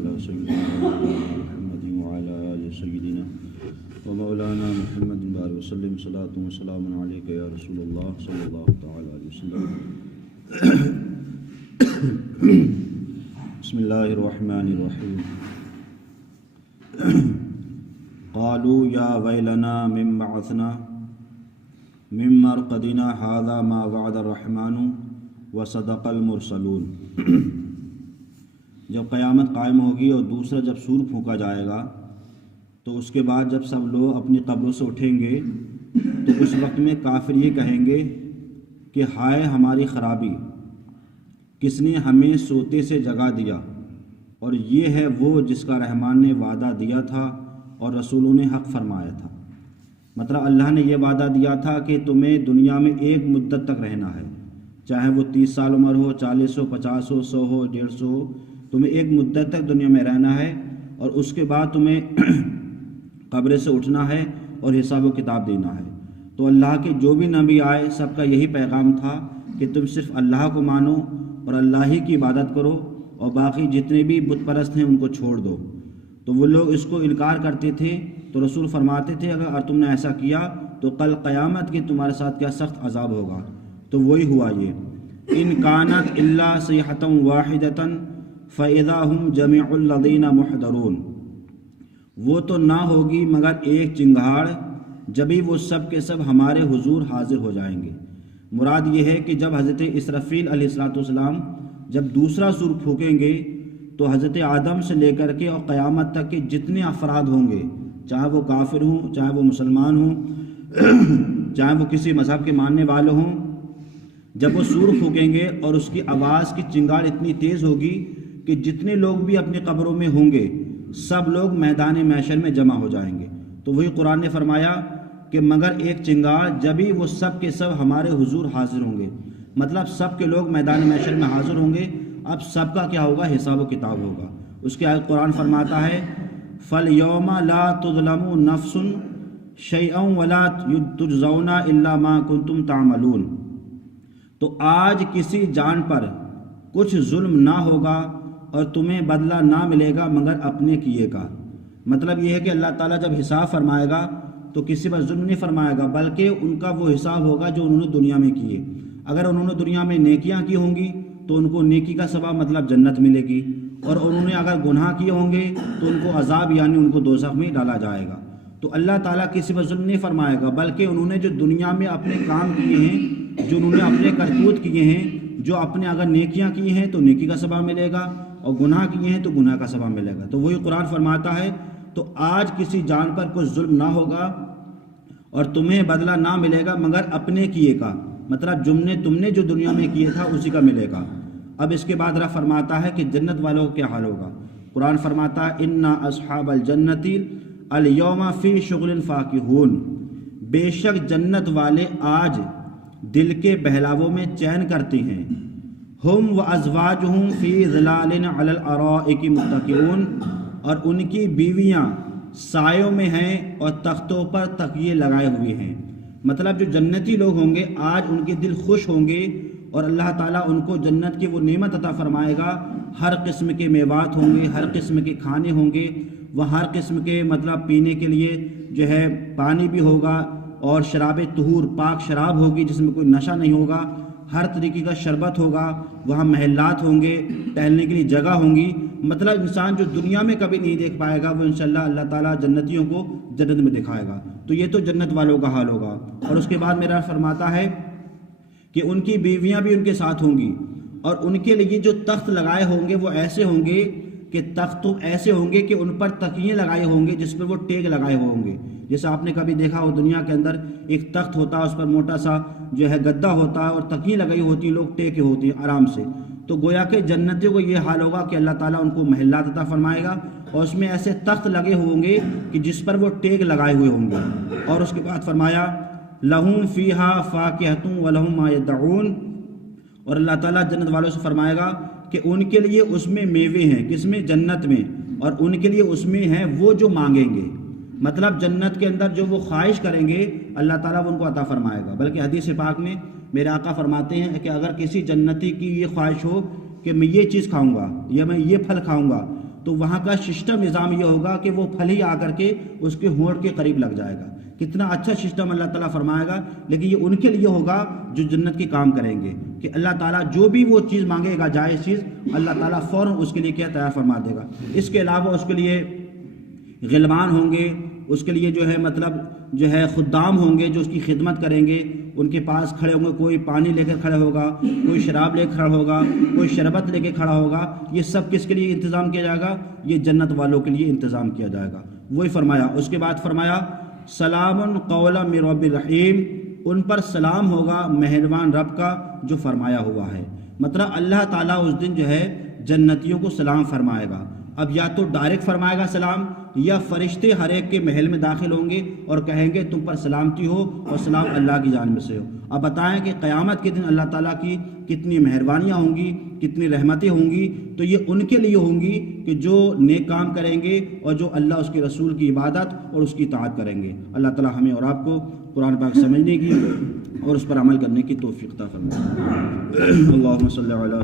على سيدنا محمد وعلى آل سيدنا ومولانا محمد بارك وسلم صلاة وسلام عليك يا رسول الله صلى الله تعالى عليه وسلم. بسم الله الرحمن الرحيم. قالوا يا ويلنا من بعثنا من مرقدنا هذا ما وعد الرحمن وصدق المرسلون. جب قیامت قائم ہوگی اور دوسرا جب سور پھونکا جائے گا تو اس کے بعد جب سب لوگ اپنی قبروں سے اٹھیں گے تو اس وقت میں کافر یہ کہیں گے کہ ہائے ہماری خرابی، کس نے ہمیں سوتے سے جگا دیا، اور یہ ہے وہ جس کا رحمان نے وعدہ دیا تھا اور رسولوں نے حق فرمایا تھا. مطلب اللہ نے یہ وعدہ دیا تھا کہ تمہیں دنیا میں ایک مدت تک رہنا ہے، چاہے وہ 30 سال عمر ہو، 40 ہو، 50 ہو، 100 ہو، 150 ہو، تمہیں ایک مدت تک دنیا میں رہنا ہے اور اس کے بعد تمہیں قبر سے اٹھنا ہے اور حساب و کتاب دینا ہے. تو اللہ کے جو بھی نبی آئے سب کا یہی پیغام تھا کہ تم صرف اللہ کو مانو اور اللہ ہی کی عبادت کرو اور باقی جتنے بھی بت پرست ہیں ان کو چھوڑ دو. تو وہ لوگ اس کو انکار کرتے تھے تو رسول فرماتے تھے اگر تم نے ایسا کیا تو کل قیامت کے تمہارے ساتھ کیا سخت عذاب ہوگا. تو وہی ہوا یہ ان کانت الا صیحۃ واحدۃ فاذا هم جميع الذین محضرون. وہ تو نہ ہوگی مگر ایک چنگھاڑ، جبھی وہ سب کے سب ہمارے حضور حاضر ہو جائیں گے. مراد یہ ہے کہ جب حضرت اسرافیل علیہ السلام جب دوسرا سور پھونکیں گے تو حضرت آدم سے لے کر کے اور قیامت تک کے جتنے افراد ہوں گے، چاہے وہ کافر ہوں، چاہے وہ مسلمان ہوں، چاہے وہ کسی مذہب کے ماننے والے ہوں، جب وہ سور پھونکیں گے اور اس کی آواز کی چنگاڑ اتنی تیز ہوگی کہ جتنے لوگ بھی اپنی قبروں میں ہوں گے سب لوگ میدان محشر میں جمع ہو جائیں گے. تو وہی قرآن نے فرمایا کہ مگر ایک چنگاڑ، جبھی وہ سب کے سب ہمارے حضور حاضر ہوں گے. مطلب سب کے لوگ میدان محشر میں حاضر ہوں گے. اب سب کا کیا ہوگا؟ حساب و کتاب ہوگا. اس کے آگے قرآن فرماتا ہے فَالْيَوْمَ لَا تُظْلَمُ نَفْسٌ شَيْئًا وَلَا تُجْزَوْنَ إِلَّا مَا كُنْتُمْ تَعْمَلُونَ. تو آج کسی جان پر کچھ ظلم نہ ہوگا اور تمہیں بدلہ نہ ملے گا مگر اپنے کیے کا. مطلب یہ ہے کہ اللہ تعالیٰ جب حساب فرمائے گا تو کسی پر ظلم نہیں فرمائے گا، بلکہ ان کا وہ حساب ہوگا جو انہوں نے دنیا میں کیے. اگر انہوں نے دنیا میں نیکیاں کی ہوں گی تو ان کو نیکی کا ثواب مطلب جنت ملے گی، اور انہوں نے اگر گناہ کیے ہوں گے تو ان کو عذاب یعنی ان کو دوزخ میں ڈالا جائے گا. تو اللہ تعالیٰ کسی پر ظلم نہیں فرمائے گا، بلکہ انہوں نے جو دنیا میں اپنے کام کیے ہیں، جو انہوں نے اپنے کرتوت کیے ہیں، جو اپنے اگر نیکیاں کی ہیں تو نیکی کا ثواب ملے گا اور گناہ کیے ہیں تو گناہ کا ثواب ملے گا. تو وہی قرآن فرماتا ہے تو آج کسی جان پر کچھ ظلم نہ ہوگا اور تمہیں بدلہ نہ ملے گا مگر اپنے کیے کا. مطلب تم نے جو دنیا میں کیے تھا اسی کا ملے گا. اب اس کے بعد رب فرماتا ہے کہ جنت والوں کا کیا حال ہوگا. قرآن فرماتا ہے اِنَّ أَصْحَابَ الْجَنَّةِ الْيَوْمَ فِي شُغْلٍ فَاكِهُونَ. بے شک جنت والے آج دل کے بہلاووں میں چین کرتے ہیں. ہم وازواجہم فی ظلال علی الارائک متکئون. اور ان کی بیویاں سایوں میں ہیں اور تختوں پر تکیے لگائے ہوئے ہیں. مطلب جو جنتی لوگ ہوں گے آج ان کے دل خوش ہوں گے اور اللہ تعالیٰ ان کو جنت کی وہ نعمت عطا فرمائے گا. ہر قسم کے میوات ہوں گے، ہر قسم کے کھانے ہوں گے، وہ ہر قسم کے مطلب پینے کے لیے جو ہے پانی بھی ہوگا اور شراب طہور پاک شراب ہوگی جس میں کوئی نشہ نہیں ہوگا، ہر طریقے کا شربت ہوگا، وہاں محلات ہوں گے، ٹہلنے کے لیے جگہ ہوں گی. مطلب انسان جو دنیا میں کبھی نہیں دیکھ پائے گا وہ انشاءاللہ اللہ تعالیٰ جنتیوں کو جنت میں دکھائے گا. تو یہ تو جنت والوں کا حال ہوگا. اور اس کے بعد میرا فرماتا ہے کہ ان کی بیویاں بھی ان کے ساتھ ہوں گی اور ان کے لیے جو تخت لگائے ہوں گے وہ ایسے ہوں گے کہ تخت ایسے ہوں گے کہ ان پر تکیے لگائے ہوں گے جس پر وہ ٹیک لگائے ہوئے ہوں گے. جیسے آپ نے کبھی دیکھا ہو دنیا کے اندر ایک تخت ہوتا ہے، اس پر موٹا سا جو ہے گدا ہوتا ہے اور تکیے لگائی ہوتی ہیں، لوگ ٹیکے ہوتے ہیں آرام سے. تو گویا کہ جنتیوں کو یہ حال ہوگا کہ اللہ تعالیٰ ان کو محلات عطا فرمائے گا اور اس میں ایسے تخت لگے ہوں گے کہ جس پر وہ ٹیک لگائے ہوئے ہوں گے. اور اس کے بعد فرمایا لہم فیہا فاکہۃ ولہم ما یدعون. اور اللہ تعالیٰ جنت والوں سے فرمائے گا کہ ان کے لیے اس میں میوے ہیں، کس میں؟ جنت میں، اور ان کے لیے اس میں ہیں وہ جو مانگیں گے. مطلب جنت کے اندر جو وہ خواہش کریں گے اللہ تعالیٰ وہ ان کو عطا فرمائے گا. بلکہ حدیث پاک میں میرے آقا فرماتے ہیں کہ اگر کسی جنتی کی یہ خواہش ہو کہ میں یہ چیز کھاؤں گا یا میں یہ پھل کھاؤں گا تو وہاں کا سسٹم نظام یہ ہوگا کہ وہ پھل ہی آ کر کے اس کے ہونٹ کے قریب لگ جائے گا. کتنا اچھا سسٹم اللہ تعالیٰ فرمائے گا. لیکن یہ ان کے لیے ہوگا جو جنت کے کام کریں گے کہ اللہ تعالیٰ جو بھی وہ چیز مانگے گا جائز چیز اللہ تعالیٰ فوراً اس کے لیے کیا تیار فرما دے گا. اس کے علاوہ اس کے لیے غلمان ہوں گے, اس کے لیے جو ہے مطلب جو ہے خدام ہوں گے جو اس کی خدمت کریں گے. ان کے پاس کھڑے ہوں گے, کوئی پانی لے کر کھڑا ہوگا, کوئی شراب لے کر کھڑا ہوگا, کوئی شربت لے کے کھڑا ہوگا. یہ سب کس کے لیے انتظام کیا جائے گا؟ یہ جنت والوں کے لیے انتظام کیا جائے گا. وہی فرمایا. اس کے بعد فرمایا سلام قولا من رب الرحیم, ان پر سلام ہوگا مہربان رب کا جو فرمایا ہوا ہے. مطلب اللہ تعالیٰ اس دن جو ہے جنتیوں کو سلام فرمائے گا. اب یا تو ڈائریکٹ فرمائے گا سلام, یا فرشتے ہر ایک کے محل میں داخل ہوں گے اور کہیں گے تم پر سلامتی ہو اور سلام اللہ کی جانب سے ہو. اب بتائیں کہ قیامت کے دن اللہ تعالیٰ کی کتنی مہربانیاں ہوں گی, کتنی رحمتیں ہوں گی. تو یہ ان کے لیے ہوں گی کہ جو نیک کام کریں گے اور جو اللہ اس کے رسول کی عبادت اور اس کی اطاعت کریں گے. اللہ تعالیٰ ہمیں اور آپ کو قرآن پاک سمجھنے کی اور اس پر عمل کرنے کی توفیق عطا فرمائے. اللہم صلی علی